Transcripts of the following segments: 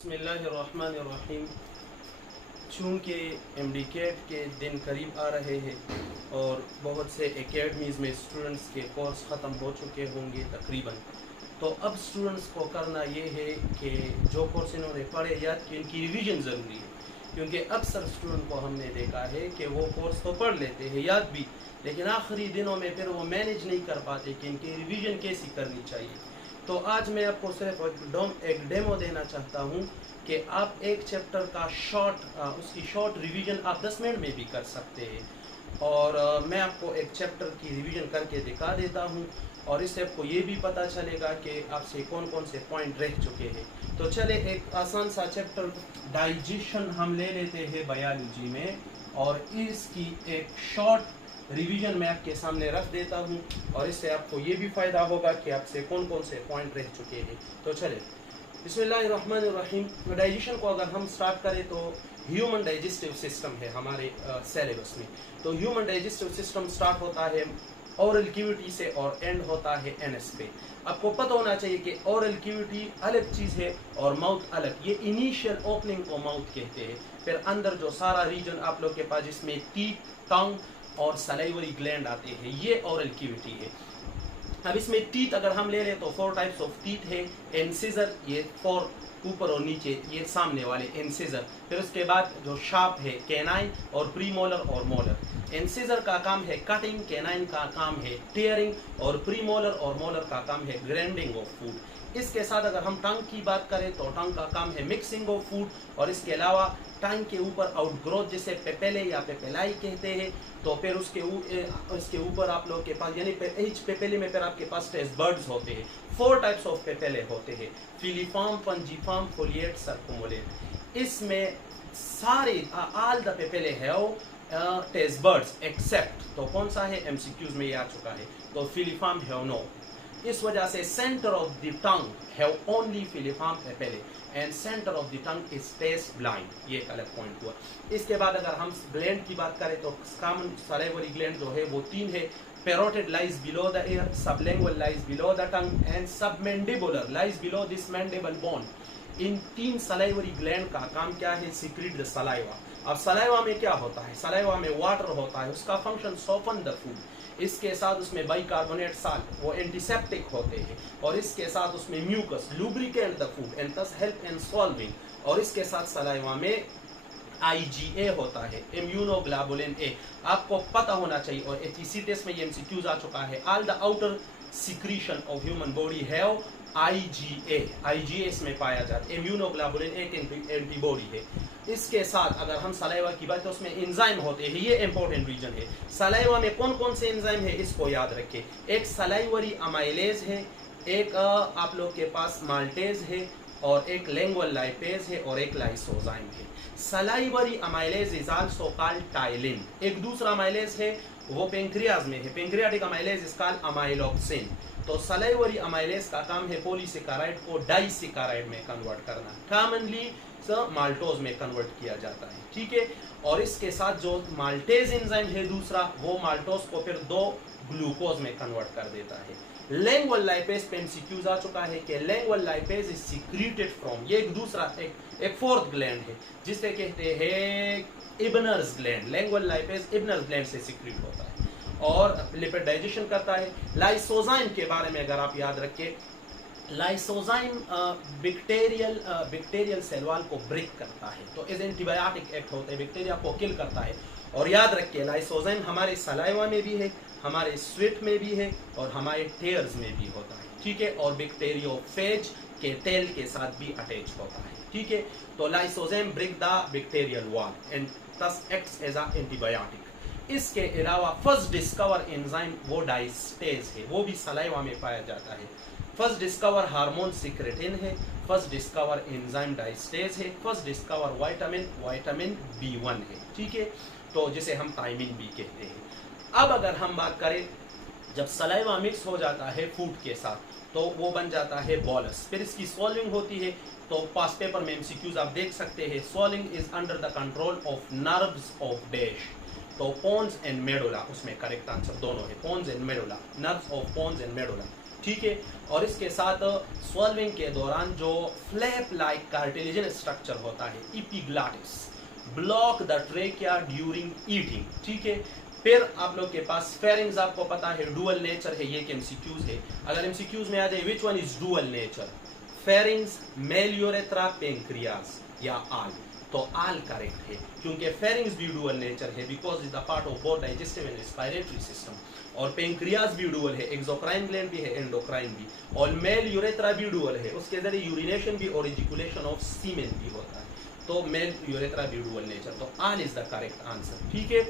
बिस्मिल्लाहिर्रहमानिर्रहीम। चूँकि एमडीकेट के दिन करीब आ रहे हैं और बहुत से एकेडमीज़ में स्टूडेंट्स के कोर्स ख़त्म हो चुके होंगे तकरीबन, तो अब स्टूडेंट्स को करना ये है कि जो कोर्स इन्होंने पढ़े याद कि इनकी रिवीजन ज़रूरी है। क्योंकि अक्सर स्टूडेंट को हमने देखा है कि वो कोर्स तो पढ़ लेते हैं याद भी, लेकिन आखिरी दिनों में फिर वो मैनेज नहीं कर पाते कि इनकी रिवीजन कैसी करनी चाहिए। तो आज मैं आपको सिर्फ एक डेमो देना चाहता हूँ कि आप एक चैप्टर का उसकी शॉर्ट रिवीजन आप 10 मिनट में भी कर सकते हैं। और मैं आपको एक चैप्टर की रिवीजन करके दिखा देता हूँ और इससे आपको ये भी पता चलेगा कि आपसे कौन कौन से पॉइंट रह चुके हैं। तो चले एक आसान सा चैप्टर डाइजेशन हम ले लेते हैं बायोलॉजी में, और इसकी एक शॉर्ट रिवीजन मैं आपके सामने रख देता हूं और इससे आपको ये भी फ़ायदा होगा कि आपसे कौन कौन से पॉइंट रह चुके हैं। तो चले बिस्मिल्लाहिर्रहमानिर्रहीम। डाइजेशन को अगर हम स्टार्ट करें तो ह्यूमन डाइजेस्टिव सिस्टम है हमारे सिलेबस में। तो ह्यूमन डाइजेस्टिव सिस्टम स्टार्ट होता है ओरल कैविटी से और एंड होता है एनएस पे। आपको पता होना चाहिए कि ओरल कैविटी अलग चीज़ है और माउथ अलग। ये इनिशियल ओपनिंग को माउथ कहते हैं। फिर अंदर जो सारा रीजन आप लोग के पास जिसमें टीथ, टंग और सलाइवरी ग्लैंड आते हैं, ये ओरल कैविटी है। अब इसमें टीथ अगर हम ले लें तो 4 टाइप्स ऑफ टीथ है। इंसिजर, ये 4 ऊपर और नीचे, ये सामने वाले इंसिजर। फिर उसके बाद जो शार्प है कैनाइन और प्रीमोलर और मोलर। इंसिजर का काम है कटिंग, कैनाइन का काम है टीयरिंग और प्रीमोलर और मोलर का काम है ग्राइंडिंग ऑफ फूड। इसके साथ अगर हम टंग की बात करें तो टंग का काम है मिक्सिंग ऑफ फूड, और इसके अलावा टंग के ऊपर आउटग्रोथ जिसे पेपेले या पेपेलाई कहते हैं। तो फिर उसके ऊपर आप लोग के पास यानी एच पेपेले में फिर आपके पास टेस्ट बर्ड्स होते हैं। 4 टाइप्स ऑफ पेपेले होते हैं, फिलीफॉर्म, पंजीफॉर्म, फोलिएट, सर्कुमुलेट। इसमें सारे all the papillae have taste buds except, तो कौन सा है एमसीक्यूज में ये आ चुका है, तो फिलीफॉर्म हैव नो। इस वजह से centre of the tongue have only filiform papillae and centre of the tongue is taste blind. ये एक अलग पॉइंट हुआ। इसके बाद अगर हम ग्लैंड की बात करें तो कॉमन सलाइवरी ग्लैंड जो है वो 3 है। Parotid lies below the year, sublingual lies below the tongue and submandibular lies below this mandible bone. In 3 salivary gland का काम क्या है, सीक्रेट द सलाइवा। अब सलाइवा में क्या होता है, सलाइवा में वाटर होता है, उसका फंक्शन सॉफ्टन द फूड। इसके साथ उसमें बाइकार्बोनेट साल्ट, वो एंटीसेप्टिक होते हैं, और इसके साथ उसमें mucus lubricant the food and thus help in solving. और इसके साथ सलाइवा में IgA होता है, इम्यूनोग्लोबुलिन ए। आपको पता होना चाहिए, और HEC टेस्ट में ये एमसीक्यूज आ चुका है, all the outer secretion of human body have IgA इसमें पाया जाता है। इम्यूनोग्लोबुलिन एक एंटीबॉडी है। इसके साथ अगर हम सलाइवा की बात तो उसमें एंजाइम होते हैं, ये इंपॉर्टेंट रीजन है। सलाइवा में कौन कौन से एंजाइम है इसको याद रखें। एक सलाइवरी अमाइलेज है, एक आप लोग के पास माल्टेज है, और एक लिंगुअल लाइपेज है, और एक लाइसोजाइम है। Salivary amylase is also called ptyalin. एक दूसरा अमाइलेज है वो पेंक्रियाज में है, पेंक्रियाटिक अमाइलेज इज कॉल्ड अमाइलोक्सिन। तो सलाइवरी अमाइलेज का काम है पॉलीसेकेराइड को डाइसेकेराइड में कन्वर्ट करना, कॉमनली माल्टोज में कन्वर्ट किया जाता है, ठीक है। और इसके साथ जो माल्टेज एंजाइम है दूसरा, वो माल्टोज को फिर 2 ग्लूकोज में कन्वर्ट कर देता है। लिंगुअल लाइपेज पे एमसीक्यूज आ चुका है कि lingual lipase is secreted from, ये एक दूसरा एक फोर्थ ग्लैंड है जिसे कहते हैं इब्नर्स ग्लैंड। लिंगुअल लाइपेज इब्नर्स ग्लैंड से सीक्रेट होता है और लिपिड डाइजेशन करता है। लाइसोजाइम के बारे में अगर आप याद रखें, लाइसोजाइम बैक्टीरियल सेल वॉल को ब्रेक करता है, तो एज एंटीबायोटिक एक्ट होता है, बैक्टीरिया को किल करता है। और याद रखिए लाइसोजाइम हमारे सलाइवा में भी है, हमारे स्वेट में भी है, और हमारे टेयर्स में भी होता है, ठीक है। और बैक्टीरियोफेज के टेल के साथ भी अटैच होता है, ठीक है। तो lysozyme break the bacterial wall and thus acts as an antibiotic। इसके अलावा फर्स्ट डिस्कवर एंजाइम वो डाइस्टेज है, वो भी सलाइवा में पाया जाता है। फर्स्ट डिस्कवर हार्मोन सिक्रेटिन है, फर्स्ट डिस्कवर एंजाइम डाइस्टेज है, फर्स्ट डिस्कवर विटामिन B1 है, ठीक है। तो जिसे हम थायमिन B कहते हैं। अब अगर हम बात करें, जब सलाइवा मिक्स हो जाता है फूड के साथ तो वो बन जाता है बॉलस, फिर इसकी सॉल्विंग होती है। तो पास पेपर में एमसीक्यूज आप देख सकते हैं, solving is under the control of nerves of dash. तो पोन्स एंड मेडुला, उसमें करेक्ट आंसर दोनों है, pons and medulla, nerves of pons and medulla. ठीक है। और इसके साथ स्वॉल्विंग के दौरान जो फ्लैप लाइक कार्टिलेजन स्ट्रक्चर होता है epiglottis block the trachea during eating, ठीक है। फिर आप लोग के पास फेरिंग्स, आपको पता है डुअल नेचर है, ये एमसीक्यूज है। अगर एमसीक्यूज में आ जाए which one is dual nature, pharynx, male urethra, pancreas या आल, तो आल करेक्ट है क्योंकि फेरिंग्स भी डुअल नेचर है because is the part of both digestive and respiratory system. और पेंक्रियास भी डुअल है, एक्सोक्राइन ग्लैंड भी है, एंडोक्राइन भी। और मेल यूरेथ्रा भी डुअल है, उसके जरिए यूरिनेशन भी और इजिकुलेशन ऑफ सीमेन भी होता है। तो मेल यूरेथ्रा भी डुअल नेचर, तो all is the correct answer, ठीक है।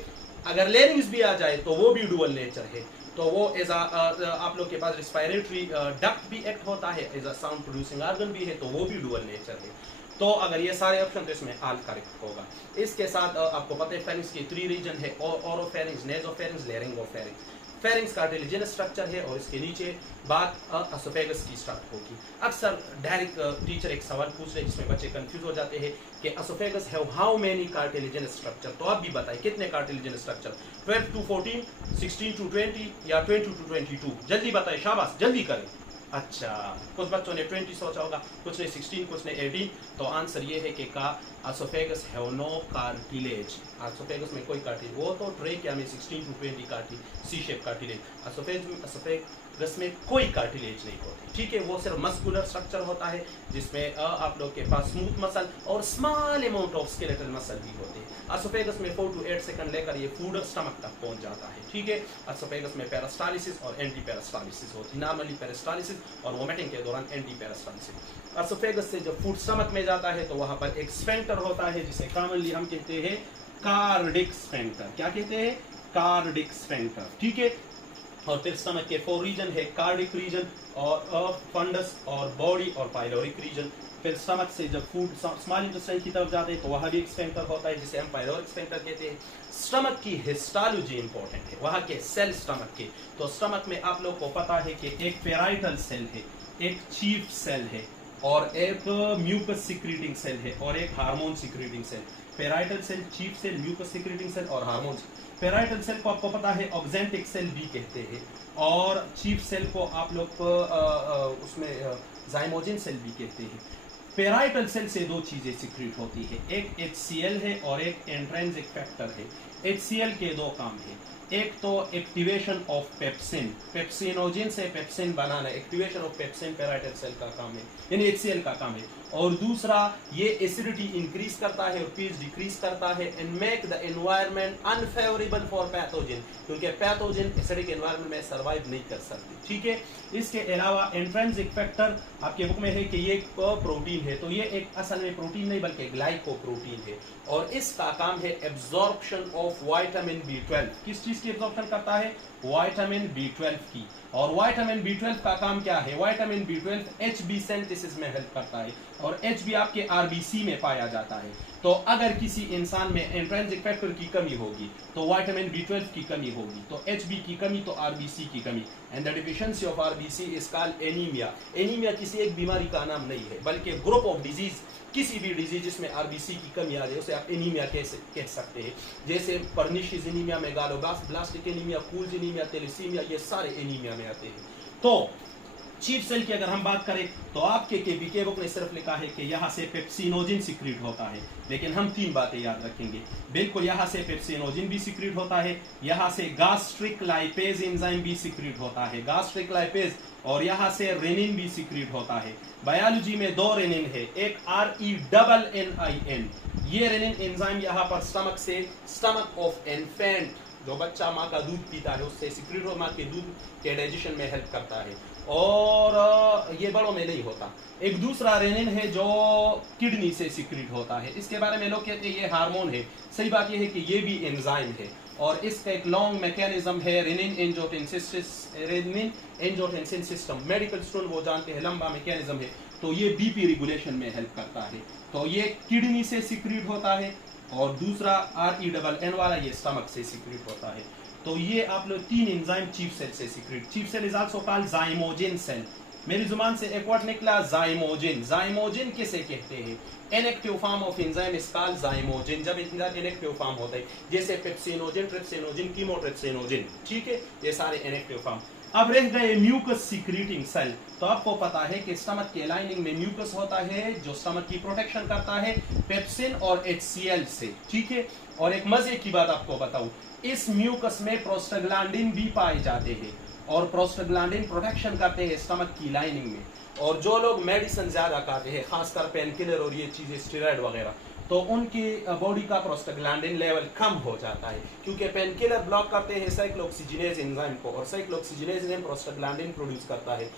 अगर लेरिंग्स भी आ जाए तो वो भी डुअल नेचर है, तो वो एज आप लोग के पास रिस्पायरेटरी डक्ट भी एक्ट होता है, as a sound producing organ भी है, तो वो भी डुअल नेचर है। तो अगर ये सारे ऑप्शन तो इसमें आल करेक्ट होगा। इसके साथ आपको पता है फेरिंग्स के 3 रीजन है, oropharynx, nasopharynx, laryngopharynx. Pharynx cartilaginous structure है और इसके नीचे बात एसोफेगस की स्टार्ट होगी। अक्सर डायरेक्ट टीचर एक सवाल पूछ रहे जिसमें बच्चे कंफ्यूज हो जाते हैं कि oesophagus have how many cartilaginous structure, तो आप भी बताइए कितने कार्टिलेजन स्ट्रक्चर, 12 to 14, 16 to 20 या 20 to 22? जल्दी बताइए, शाबाश, जल्दी करें। अच्छा, कुछ बच्चों ने 20 सोचा होगा, कुछ ने 16, कुछ ने 18। तो आंसर ये है कि का oesophagus have no cartilage, oesophagus में कोई कार्टिलेज, वो तो ट्रेकिया में 16 to 20 cartilage, C shape cartilage, oesophagus में कोई कार्टिलेज नहीं होती, ठीक है। वो सिर्फ मस्कुलर स्ट्रक्चर होता है जिसमें आप लोग के पास स्मूथ मसल और small amount of skeletal muscle भी होते हैं। एसोफेगस में 4 to 8 सेकंड लेकर ये फूड स्टमक तक पहुंच जाता है, ठीक है। एसोफेगस में पेरिस्टालिसिस और एंटी पेरिस्टालिसिस होती है, नॉर्मली पेरिस्टालिसिस और वोमिटिंग के दौरान एंटी पेरिस्टालिसिस। एसोफेगस से जब फूड स्टमक में जाता है तो वहां पर एक स्फेंक्टर होता है जिसे कॉमनली हम कहते हैं कार्डिक स्फेंक्टर। क्या कहते हैं? कार्डिक स्फेंक्टर, ठीक है। और फिर स्टमक के 4 रीजन है, कार्डिक रीजन और फंडस और बॉडी और पाइलोरिक रीजन। फिर स्टमक से जब फूड स्मॉल इंटेस्टाइन की तरफ जाते हैं तो वहां भी एक स्फेंक्टर होता है जिसे हम पाइलोरिक स्फेंक्टर कहते हैं। स्टमक की हिस्टोलॉजी इंपॉर्टेंट है, वहां के सेल स्टमक के। तो स्टमक में आप लोग को पता है कि एक पेराइटल सेल है, एक चीफ सेल है और एक म्यूकस सिक्रीटिंग सेल है और एक hormone secreting cell. Parietal cell, chief cell, mucus secreting cell और हार्मोन। पेराइटल सेल को आपको पता है ऑक्जेंटिक सेल भी कहते हैं और चीफ सेल को आप लोग उसमें जाइमोजिन सेल भी कहते हैं। पेराइटल सेल से 2 चीजें सिक्रीट होती है, एक HCl है और एक इंट्रिंसिक फैक्टर है। HCl के 2 काम है, एक तो एक्टिवेशन ऑफ पेप्सिन, पेप्सिनोजिन से पेप्सिन बनाना, activation of pepsin parietal cell का काम है, यानी HCl का काम है। और दूसरा ये एसिडिटी इंक्रीज करता है और पीएच डिक्रीज करता है and make the environment unfavourable for pathogen, क्योंकि पैथोजन एसिडिक एनवायरनमेंट में सर्वाइव नहीं कर सकते, ठीक है। इसके अलावा इंट्रिंसिक फैक्टर आपके बुक में है कि ये एक प्रोटीन है, तो ये एक असल में प्रोटीन नहीं बल्कि ग्लाइकोप्रोटीन है और इसका काम है एब्जॉर्प्शन ऑफ विटामिन B12। किस चीज की एब्जॉर्प्शन करता है? विटामिन B12 की। और विटामिन B12 का काम क्या है? विटामिन B12 HB सिंथेसिस में हेल्प करता है और HB आपके RBC में पाया जाता है। तो अगर किसी इंसान में इंट्रिंसिक फैक्टर की कमी होगी तो विटामिन B12 की कमी होगी, तो HB की कमी तो RBC की कमी, and the deficiency of RBC is called anaemia. Anaemia किसी एक बीमारी का नाम नहीं है बल्कि ग्रुप ऑफ डिजीज, किसी भी डिजीज जिसमें RBC की कमी आ जाए उसे आप एनीमिया कह सकते हैं। जैसे pernicious anaemia, megaloblastic anaemia, cooley's anaemia, thalassaemia, ये सारे एनीमिया में आते हैं। तो चीफ सेल की अगर हम बात करें तो आपके केबीके बुक ने सिर्फ लिखा है कि यहाँ से पेप्सिनोजिन सिक्रीट होता है, लेकिन हम 3 बातें याद रखेंगे। बिल्कुल, यहाँ से पेप्सिनोजिन भी सिक्रीट होता है, यहाँ से गास्ट्रिक लाइपेज एंजाइम भी सिक्रीट होता है, गास्ट्रिक लाइपेज, और यहाँ से रेनिन भी सिक्रीट होता है। बायोलॉजी में 2 रेनिन है, एक RENNIN। ये रेनिन एंजाइम यहाँ पर स्टमक से, स्टमक ऑफ इन्फेंट, जो बच्चा माँ का दूध पीता है उससे सिक्रीट हो, माँ के दूध के डाइजेशन में हेल्प करता है और ये बड़ों में नहीं होता। एक दूसरा रेनिन है जो किडनी से सिक्रीट होता है, इसके बारे में लोग कहते हैं ये हार्मोन है, सही बात ये है कि ये भी एंजाइम है और इसका एक लॉन्ग मैकेनिज्म है renin angiotensin system. Medical student वो जानते हैं, लंबा मैकेनिज्म है, तो ये बीपी रेगुलेशन में हेल्प करता है। तो ये किडनी से सिक्रीट होता है और दूसरा RENN वाला ये स्टमक से सिक्रीट होता है। तो ये आप लोग 3 एंजाइम चीफ सेल से secrete. Chief cell is also called zymogen cell. मेरी जुबान से एक वर्ड निकला जाइमोजिन। जाइमोजिन किसे कहते हैं? Inactive form of enzyme is called zymogen, जब एंजाइम इनएक्टिव फॉर्म होता है, जैसे पेप्सिनोजिन, ट्रिप्सिनोजिन, कीमोट्रिप्सिनोजिन, ठीक है, ये सारे इनएक्टिव फॉर्म। अब रह गए म्यूकस सीक्रेटिंग सेल। तो आपको पता है कि स्टमक के लाइनिंग में म्यूकस होता है जो स्टमक की प्रोटेक्शन करता है पेप्सिन और HCl से, ठीक है। और एक मजे की बात आपको बताऊं, इस म्यूकस में प्रोस्टाग्लैंडिन भी पाए जाते हैं और प्रोस्टाग्लैंडिन प्रोटेक्शन करते हैं स्टमक की लाइनिंग में। और जो लोग मेडिसिन ज्यादा खाते हैं, खासकर पेन किलर और ये चीजें स्टेरॉइड वगैरह, तो उनकी बॉडी का प्रोस्टाग्लैंडिन लेवल कम हो जाता है, क्योंकि पेन किलर ब्लॉक करते हैं साइक्लोऑक्सीजिनेज एंजाइम को, और साइक्लोऑक्सीजिनेज एंजाइम प्रोस्टाग्लैंडिन प्रोड्यूस करता है।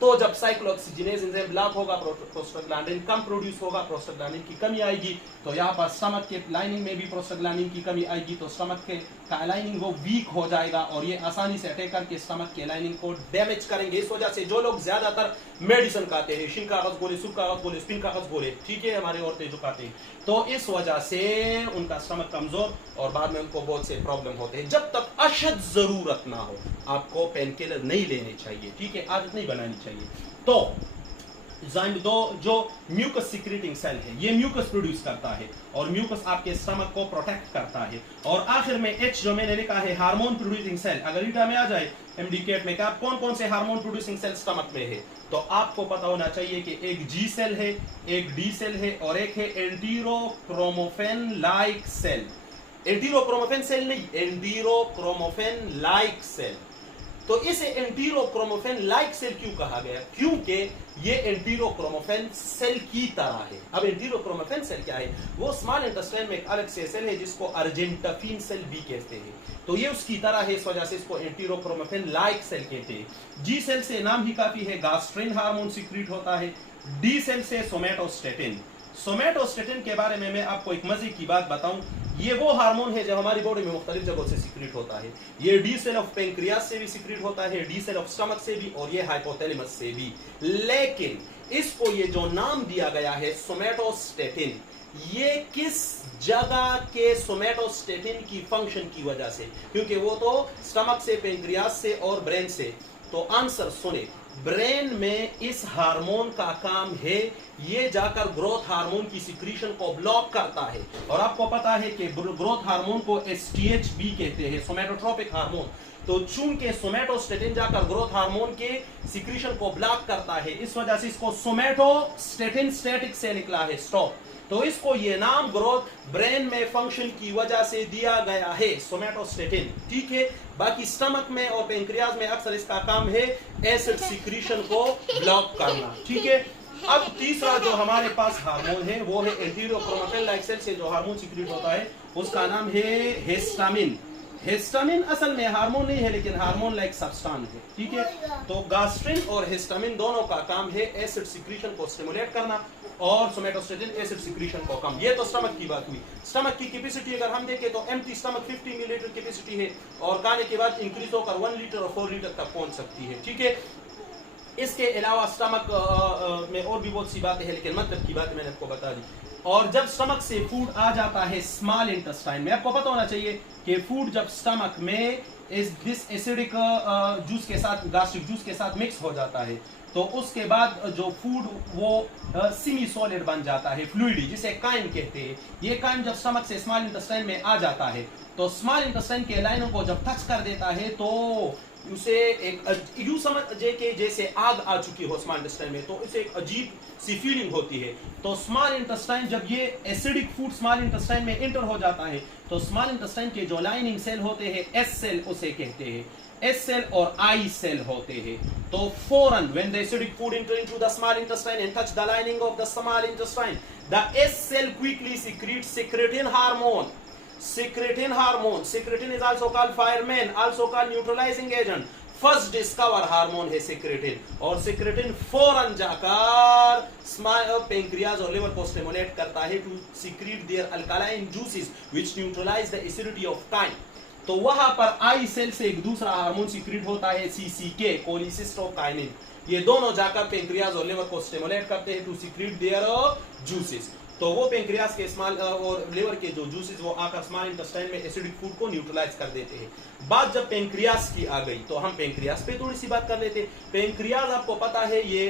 तो जब साइक्लोऑक्सीजिनेज एंजाइम ब्लॉक होगा, प्रोस्टाग्लैंडिन कम प्रोड्यूस होगा, प्रोस्टाग्लैंडिन की कमी आएगी, तो यहाँ पर स्टमक के लाइनिंग में भी प्रोस्टाग्लैंडिन की कमी आएगी, तो स्टमक के का लाइनिंग वो वीक हो जाएगा और ये आसानी से अटैक करके स्टमक के लाइनिंग को डैमेज करेंगे। इस वजह से जो लोग ज्यादातर मेडिसिन खाते हैं, शिन कागज गोले, सुख कागज गोले, स्पिन कागज गोले, ठीक है, हमारे औरतें जो खाते हैं, तो इस वजह से उनका स्टमक कमजोर और बाद में उनको बहुत से प्रॉब्लम होते हैं। जब तक अशद जरूरत ना हो आपको पेन किलर नहीं लेने चाहिए, ठीक है, आदत नहीं बनानी चाहिए। तो जो म्यूकस सीक्रेटिंग सेल है ये म्यूकस प्रोड्यूस करता है और म्यूकस आपके स्टमक को प्रोटेक्ट करता है। और आखिर में H जो मैंने लिखा है हार्मोन प्रोड्यूसिंग सेल, अगर ईटा में आ जाए MDCAT में क्या कौन कौन से हार्मोन प्रोड्यूसिंग सेल स्टमक में है, तो आपको पता होना चाहिए कि एक G सेल है, एक D सेल है और एक है एंटीरोक्रोमोफेन लाइक सेल। एंटीरोक्रोमोफेन सेल नहीं, एंटीरोक्रोमोफेन लाइक सेल। तो इसे एंटीरोक्रोमोफेन लाइक सेल क्यों कहा गया? क्योंकि ये एंटीरोक्रोमोफेन सेल की तरह है। अब एंटीरोक्रोमोफेन सेल क्या है? वो स्मॉल इंटेस्टाइन में एक अलग से सेल है जिसको अर्जेंटाफिन सेल भी कहते हैं। तो ये उसकी तरह है, इस वजह से इसको एंटीरोक्रोमोफेन लाइक सेल कहते हैं। जी सेल से नाम ही काफी है, गास्ट्रिन हार्मोन सीक्रेट होता है। डी सेल से सोमैटोस्टेटिन। सोमैटोस्टेटिन के बारे में मैं आपको एक मजे की बात बताऊं, ये वो हार्मोन है जो हमारी बॉडी में मुख्तलिफ जगहों से सीक्रेट होता है। ये डी सेल ऑफ पेंक्रियास से भी सीक्रेट होता है, डी सेल ऑफ स्टमक से भी, और ये हाइपोथैलेमस से भी। लेकिन इसको ये जो नाम दिया गया है सोमैटोस्टेटिन, ये किस जगह के सोमैटोस्टेटिन की फंक्शन की वजह से? क्योंकि वो तो स्टमक से, पेंक्रियास से और ब्रेन से। तो आंसर सुने, ब्रेन में इस हार्मोन का काम है, ये जाकर ग्रोथ हार्मोन की सिक्रीशन को ब्लॉक करता है। और आपको पता है कि ग्रोथ हार्मोन को STHB कहते हैं, सोमैटोट्रोपिक हार्मोन। तो चूंकि सोमैटोस्टेटिन जाकर ग्रोथ हार्मोन के सिक्रीशन को ब्लॉक करता है, इस वजह से इसको सोमैटोस्टेटिन स्टैटिक से निकला है, स्टॉप। तो इसको ये नाम ग्रोथ ब्रेन में फंक्शन की वजह से दिया गया है, सोमैटोस्टेटिन, ठीक है। बाकी स्टमक में और पेंक्रियाज में अक्सर इसका काम है एसिड सिक्रीशन को ब्लॉक करना, ठीक है। अब तीसरा जो हमारे पास हार्मोन है वो है एंटीरोक्रोमोफेन लाइक सेल से जो हार्मोन सिक्रीट होता है उसका नाम है हिस्टामिन। हिस्टामिन असल में हार्मोन नहीं है लेकिन हार्मोन लाइक सब्सटेंस है, ठीक है। तो गास्ट्रिन और हिस्टामिन दोनों का काम है एसिड सिक्रीशन को स्टिमुलेट करना और सोमैटोस्टेटिन एसिड सिक्रीशन को कम। ये तो स्टमक की बात हुई। स्टमक की कैपेसिटी अगर हम देखें तो एम्प्टी स्टमक 50 मिलीलीटर कैपेसिटी है और खाने के बाद इंक्रीज होकर 1 लीटर और 4 लीटर तक पहुंच सकती है, ठीक है। इसके अलावा स्टमक में और भी बहुत सी बातें हैं लेकिन मतलब की बात मैंने आपको बता दी। और जब स्टमक से फूड आ जाता है स्मॉल इंटेस्टाइन में, आपको पता होना चाहिए कि फूड जब स्टमक में दिस एसिडिक जूस के साथ, गास्ट्रिक जूस के साथ मिक्स हो जाता है, तो उसके बाद जो फूड वो सेमी सॉलिड बन जाता है, फ्लूइडी, जिसे काइम कहते हैं। ये काइम जब स्टमक से स्मॉल इंटेस्टाइन में आ जाता है तो स्मॉल इंटेस्टाइन के लाइनों को जब टच कर देता है तो उसे एक यूं समझिए कि जैसे आग आ चुकी हो स्मॉल इंटेस्टाइन में, तो उसे एक अजीब सी फीलिंग होती है। तो स्मॉल इंटेस्टाइन जब ये एसिडिक फूड स्मॉल इंटेस्टाइन में एंटर हो जाता है तो स्मॉल इंटेस्टाइन के जो लाइनिंग सेल होते हैं एस सेल उसे कहते हैं, एस सेल और आई सेल होते हैं। तो फौरन when the acidic food enter into the small intestine and touch the lining of the small intestine, the S cell quickly secretes secretin hormone. Secretin hormone. Secretin is also called fireman, also called neutralizing agent. First discover hormone है secretin और secretin फौरन जाकर pancreas और liver को stimulate करता है to secrete their alkaline juices which neutralise the acidity of chyme. तो वहां पर आई सेल से एक दूसरा हार्मोन सीक्रेट होता है CCK, कोलिसिस्टोकाइनिन। ये दोनों जाकर पेंक्रियाज और लिवर को स्टिमुलेट करते हैं टू सीक्रेट देयर जूसेस। तो वो पेंक्रियास के स्मॉल और लिवर के जो जूसेस वो आकर स्मॉल इंटेस्टाइन में एसिडिक फूड को न्यूट्रलाइज कर देते हैं। बात जब पेंक्रियास की आ गई तो हम पेंक्रियास पे थोड़ी सी बात कर लेते हैं। पेंक्रियास आपको पता है ये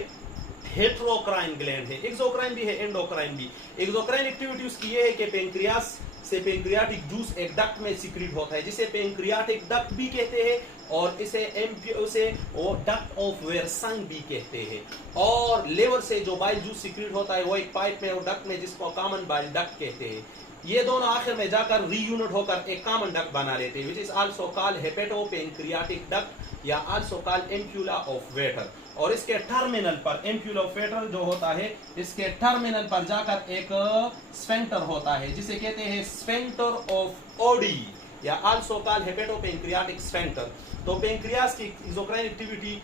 हेट्रोक्राइन ग्लैंड है, एक्सोक्राइन भी है, एंडोक्राइन भी। एक्सोक्राइन एक्टिविटी उसकी ये है कि पेंक्रियास से पेंक्रियाटिक जूस एक डक्ट में सीक्रेट होता है जिसे पेंक्रियाटिक डक्ट भी कहते हैं और उसे वो डक्ट ऑफ वेरसंग भी कहते हैं। और लेवर से जो बाइल जूस सिक्रीट होता है वो एक पाइप में और डक्ट में, जिसको कॉमन बाइल डक्ट कहते हैं। ये दोनों आखिर में जाकर रीयूनिट होकर एक कॉमन डक्ट बना लेते हैं, which is also called hepatopancreatic duct या also called ampulla of Vater. और इसके टर्मिनल पर, एम्प्यूला ऑफ वेटर जो होता है, इसके टर्मिनल पर जाकर एक स्फेंक्टर होता है जिसे कहते हैं स्फेंक्टर ऑफ ओडी या आल्सो कॉल्ड हेपेटोपेनक्रियाटिक स्फेंक्टर। तो पेंक्रियास की एक्सोक्राइन एक्टिविटी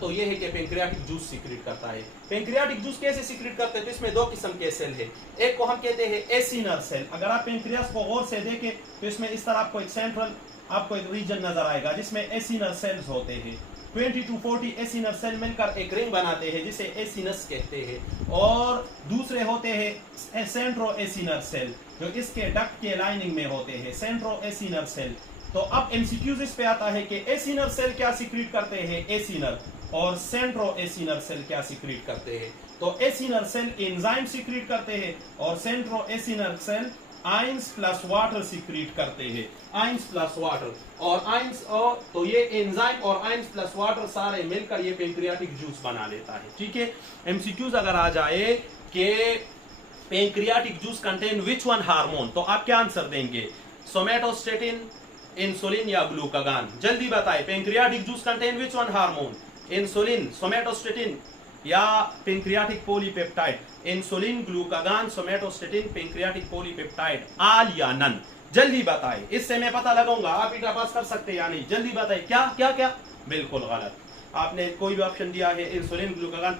तो ये है कि पेंक्रियाटिक जूस सीक्रेट करता है। पेंक्रियाटिक जूस कैसे सीक्रेट करते हैं? तो इसमें दो किस्म के सेल है। एक को हम कहते हैं एसिनर सेल। अगर आप पेंक्रियास को गौर से देखें तो इसमें इस तरह आपको एक सेंट्रल आपको एक रीजन नजर आएगा जिसमें एसिनर सेल्स होते हैं। 20 to 40 एसिनर सेल मिलकर एक रिंग बनाते हैं जिसे एसिनस कहते हैं। और दूसरे होते हैं सेंट्रो एसिनर सेल जो इसके डक्ट के लाइनिंग में होते हैं, सेंट्रो एसिनर सेल। तो अब एमसीक्यूज इस पे आता है कि एसिनर सेल क्या सीक्रेट करते हैं, एसिनर, और सेंट्रो एसिनर सेल क्या सीक्रेट करते हैं। तो एसिनर सेल एंजाइम सीक्रेट करते हैं और centroacinar cell ions plus water secrete करते हैं, आइंस प्लस वाटर। और आइंस और तो ये एंजाइम और आइंस प्लस वाटर सारे मिलकर ये पेंक्रियाटिक जूस बना लेता है। ठीक है, एमसीक्यूज अगर आ जाए कि pancreatic juice contain which one hormone, तो आप क्या आंसर देंगे, सोमेटोस्टेटिन, इंसुलिन या ग्लूकागान? जल्दी बताएं, pancreatic juice contain which one hormone, insulin, somatostatin या pancreatic polypeptide? Insulin, glucagon, somatostatin, pancreatic polypeptide, all या नन? जल्दी बताएं, इससे मैं पता लगाऊंगा आप इनका पास कर सकते हैं या नहीं। जल्दी बताएं, क्या क्या क्या? बिल्कुल गलत, आपने कोई भी ऑप्शन दिया है इंसुलिन, ग्लूकागान,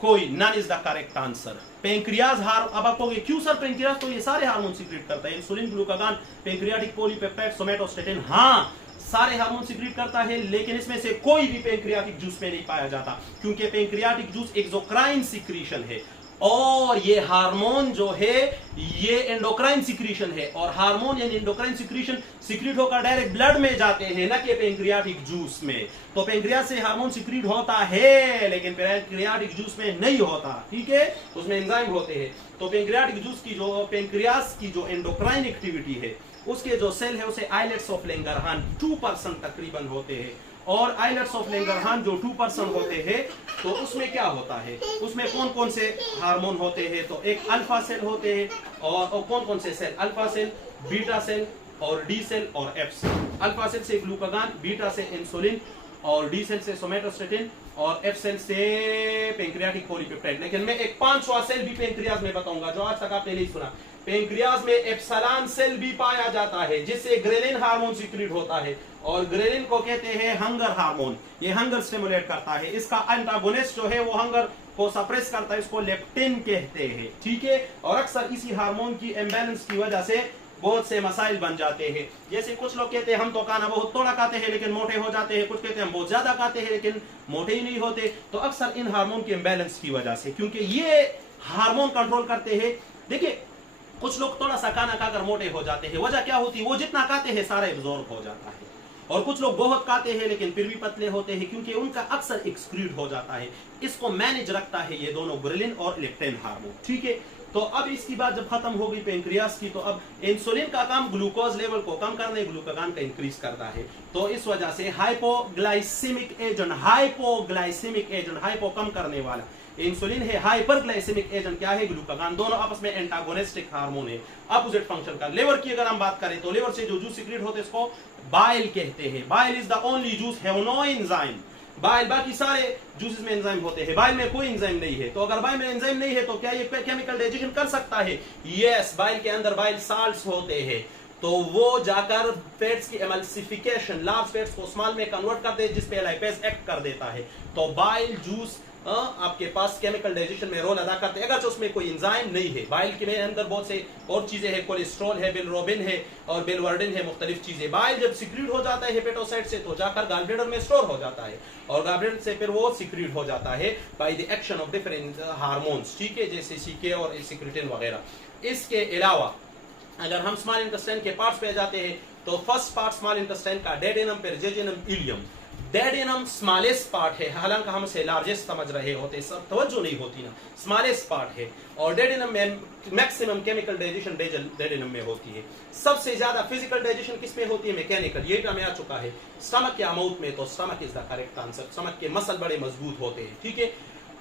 कोई, none is the correct answer. Pancreas अब आप कहोगे क्यों सर, पेंक्रियाज तो ये सारे हार्मोन सीक्रेट करता है, इंसुलिन, ग्लूकागान, पेंक्रियाटिक पॉलीपेप्टाइड, सोमेटोस्टेटिन। हाँ, सारे हार्मोन सीक्रेट करता है, लेकिन इसमें से कोई भी पेंक्रियाटिक जूस में नहीं पाया जाता क्योंकि पेंक्रियाटिक जूस एक्सोक्राइन सिक्रीशन है और ये हार्मोन जो है ये एंडोक्राइन सिक्रीशन है। और हार्मोन यानी एंडोक्राइन सिक्रीशन सीक्रेट होकर डायरेक्ट ब्लड में जाते हैं, न कि पेंक्रियाटिक जूस में। तो पेंक्रियास से हार्मोन सीक्रेट होता है लेकिन पेंक्रियाटिक जूस में नहीं होता। ठीक है, उसमें एंजाइम होते हैं। तो पेंक्रियाटिक जूस की जो पेंक्रियास की जो एंडोक्राइन एक्टिविटी है उसके जो सेल है उसे आइलेट्स ऑफ लैंगरहान 2% तकरीबन होते हैं। और आइलेट्स ऑफ लैंगरहान जो 2% होते हैं तो उसमें क्या होता है, उसमें कौन कौन से हार्मोन होते हैं? तो एक अल्फा सेल होते हैं और कौन कौन से cell, alpha cell, beta cell और डी सेल और एफ सेल। अल्फा सेल से ग्लूकागान, बीटा से इंसुलिन और डी सेल से सोमेटोस्टेटिन और एफ सेल से पेंक्रियाटिक पॉलीपेप्टाइड। लेकिन मैं एक 5वां सेल भी पेंक्रियाज में बताऊंगा जो आज तक आपने नहीं सुना। पेंक्रियाज में एप्सिलॉन सेल भी पाया जाता है जिससे ग्रेलिन हार्मोन सीक्रेट होता है और ग्रेलिन को कहते हैं हंगर हार्मोन। ये हंगर स्टिमुलेट करता है, इसका एंटागोनिस्ट जो है वो हंगर को सप्रेस करता है, इसको लेप्टिन कहते हैं। ठीक है, और अक्सर इसी हार्मोन की इम्बैलेंस की वजह से बहुत से मसाइल बन जाते हैं। जैसे कुछ लोग कहते हैं हम तो खाना बहुत थोड़ा खाते हैं लेकिन मोटे हो जाते हैं, कुछ कहते हैं हम बहुत ज्यादा खाते हैं लेकिन मोटे ही नहीं होते। तो अक्सर इन हार्मोन के इम्बैलेंस की वजह से, क्योंकि ये हार्मोन कंट्रोल करते हैं। देखिए कुछ लोग थोड़ा सा खाना खाकर मोटे हो जाते हैं, वजह क्या होती है, वो जितना खाते हैं सारा एब्जॉर्ब हो जाता है। और कुछ लोग बहुत खाते हैं लेकिन फिर भी पतले होते हैं क्योंकि उनका अक्सर एक्सक्रीट हो जाता है। इसको मैनेज रखता है ये दोनों ग्रेलिन और लेप्टिन हार्मोन। ठीक है, तो अब इसकी बात जब खत्म हो गई पेंक्रियास की, तो अब इंसुलिन का काम ग्लूकोज लेवल को कम करने, ग्लूकागान का इंक्रीज करता है। तो इस वजह से हाइपोग्लाइसेमिक एजेंट, हाइपो कम करने वाला इंसुलिन है, हाइपरग्लाइसेमिक एजेंट क्या है, ग्लूकागान। दोनों आपस में एंटागोनिस्टिक हार्मोन है, अपोजिट फंक्शन का। लिवर की अगर हम बात करें तो लिवर से जो जूस सीक्रेट होते हैं इसको बाइल कहते हैं। Bile is the only juice have no enzyme. Bile, बाकी सारे जूसेस में एंजाइम होते हैं, बाइल में कोई एंजाइम नहीं है। तो अगर बाइल में एंजाइम नहीं है तो क्या ये केमिकल डाइजेशन कर सकता है? यस, बाइल के अंदर बाइल साल्ट्स होते हैं तो वो जाकर फैट्स की एमल्सिफिकेशन, लार्ज फैट्स को स्मॉल में कन्वर्ट कर दे जिसपे लाइपेज एक्ट कर देता है। तो बाइल जूस आपके पास केमिकल डाइजेशन में रोल अदा करते हैं अगर उसमें कोई एंजाइम नहीं है। बाइल के अंदर बहुत से और चीजें हैं, कोलेस्ट्रॉल है, बिलरोबिन है और बिलवर्डिन है, मुख्तलिफ चीजें। बाइल जब सीक्रेट हो जाता है हेपेटोसाइट से तो जाकर गॉलब्लैडर में स्टोर हो जाता है और गॉलब्लैडर से फिर वो सीक्रेट हो जाता है by the action of different hormones. ठीक है, जैसे सीके और सिक्रेटिन वगैरह। इसके अलावा अगर हम स्मॉल इंटेस्टाइन के पार्ट्स पे जाते हैं तो फर्स्ट पार्ट स्मॉल इंटेस्टाइन का डेडेनम, पेरिजेजिनम, इलियम। डेडेनम स्मॉलेस्ट पार्ट है, हालांकि हम इसे लार्जेस्ट समझ रहे होते, सब तवज्जो नहीं होती ना, स्मॉलेस्ट पार्ट है। और डेडेनम में मैक्सिमम केमिकल डाइजेशन डेडेनम में होती है। सबसे ज्यादा फिजिकल डाइजेशन किस में होती है? मैकेनिकल। ये हमें आ चुका है स्टमक या माउथ में, तो stomach is the correct answer. Stomach के मसल बड़े मजबूत होते हैं, ठीक है।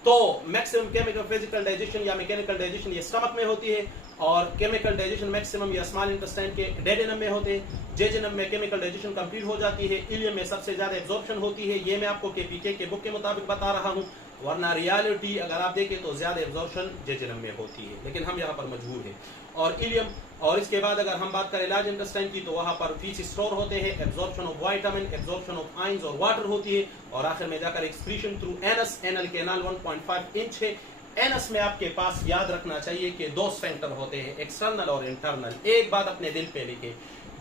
तो मैक्सिमम केमिकल फिजिकल डाइजेशन या मैकेनिकल डाइजेशन ये स्टमक में होती है, और केमिकल डाइजेशन मैक्सिमम या स्मॉल इंटेस्टाइन के डेडेनम में होते हैं। जेजेनम में केमिकल डाइजेशन कंप्लीट हो जाती है। इलियम में सबसे ज्यादा एब्जॉर्प्शन होती है। ये मैं आपको केपीके के बुक के मुताबिक बता रहा हूँ, वरना रियलिटी अगर आप देखें तो ज्यादा एब्जॉर्प्शन जेजेनम में होती है, लेकिन हम यहाँ पर मजबूर हैं। और इलियम, और इसके बाद अगर हम बात करें लार्ज इंटेस्टाइन की, तो वहां पर फीस स्टोर होते हैं, absorption of vitamin, absorption of ions और वाटर होती है, और आखिर में जाकर excretion through anus. Anal canal 1.5 inch है। एनस में आपके पास याद रखना चाहिए कि दो स्फिंक्टर होते हैं, एक्सटर्नल और इंटरनल। एक बात अपने दिल पे लिखे,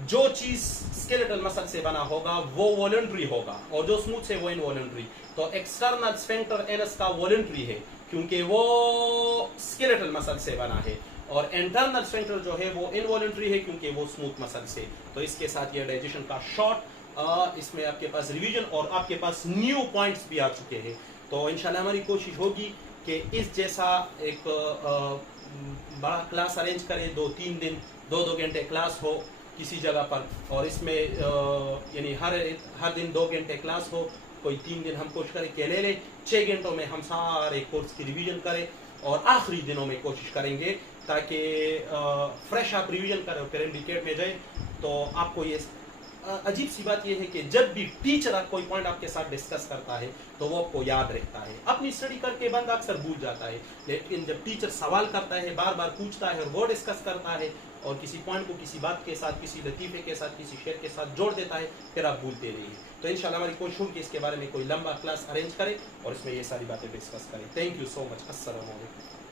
जो चीज स्केलेटल मसल से बना होगा वो वॉलंटरी होगा, और जो स्मूथ है वो इनवॉलंटरी। तो एक्सटर्नल स्फिंक्टर एनस का वॉलंटरी है क्योंकि वो स्केलेटल मसल से बना है, और इंटरनल स्फिंक्टर जो है वो इनवॉलंटरी है क्योंकि वो स्मूथ मसल से। तो इसके साथ ये डाइजेशन का शॉर्ट, इसमें आपके पास रिवीजन और आपके पास न्यू पॉइंट्स भी आ चुके हैं। तो इंशाल्लाह हमारी कोशिश होगी कि इस जैसा एक बड़ा क्लास अरेंज करें, 2-3 दिन 2-2 घंटे क्लास हो किसी जगह पर, और इसमें यानी हर दिन 2 घंटे क्लास हो। कोई 3 दिन हम कोशिश करें कि ले लें, 6 घंटों में हम सारे कोर्स की रिवीजन करें, और आखिरी दिनों में कोशिश करेंगे ताकि फ्रेश आप रिवीजन करें और फिर इंडिकेट में जाए। तो आपको ये अजीब सी बात यह है कि जब भी टीचर कोई पॉइंट आपके साथ डिस्कस करता है तो वो आपको याद रहता है। अपनी स्टडी करके बंदा अक्सर भूल जाता है, लेकिन जब टीचर सवाल करता है, बार बार पूछता है और वो डिस्कस करता है, और किसी पॉइंट को किसी बात के साथ, किसी लतीफे के साथ, किसी शेर के साथ जोड़ देता है, फिर आप भूलते नहीं है। तो इंशाल्लाह हमारी कोशिश होगी इसके बारे में कोई लंबा क्लास अरेंज करें और इसमें ये सारी बातें डिस्कस करें। Thank you so much. अस्सलाम वालेकुम।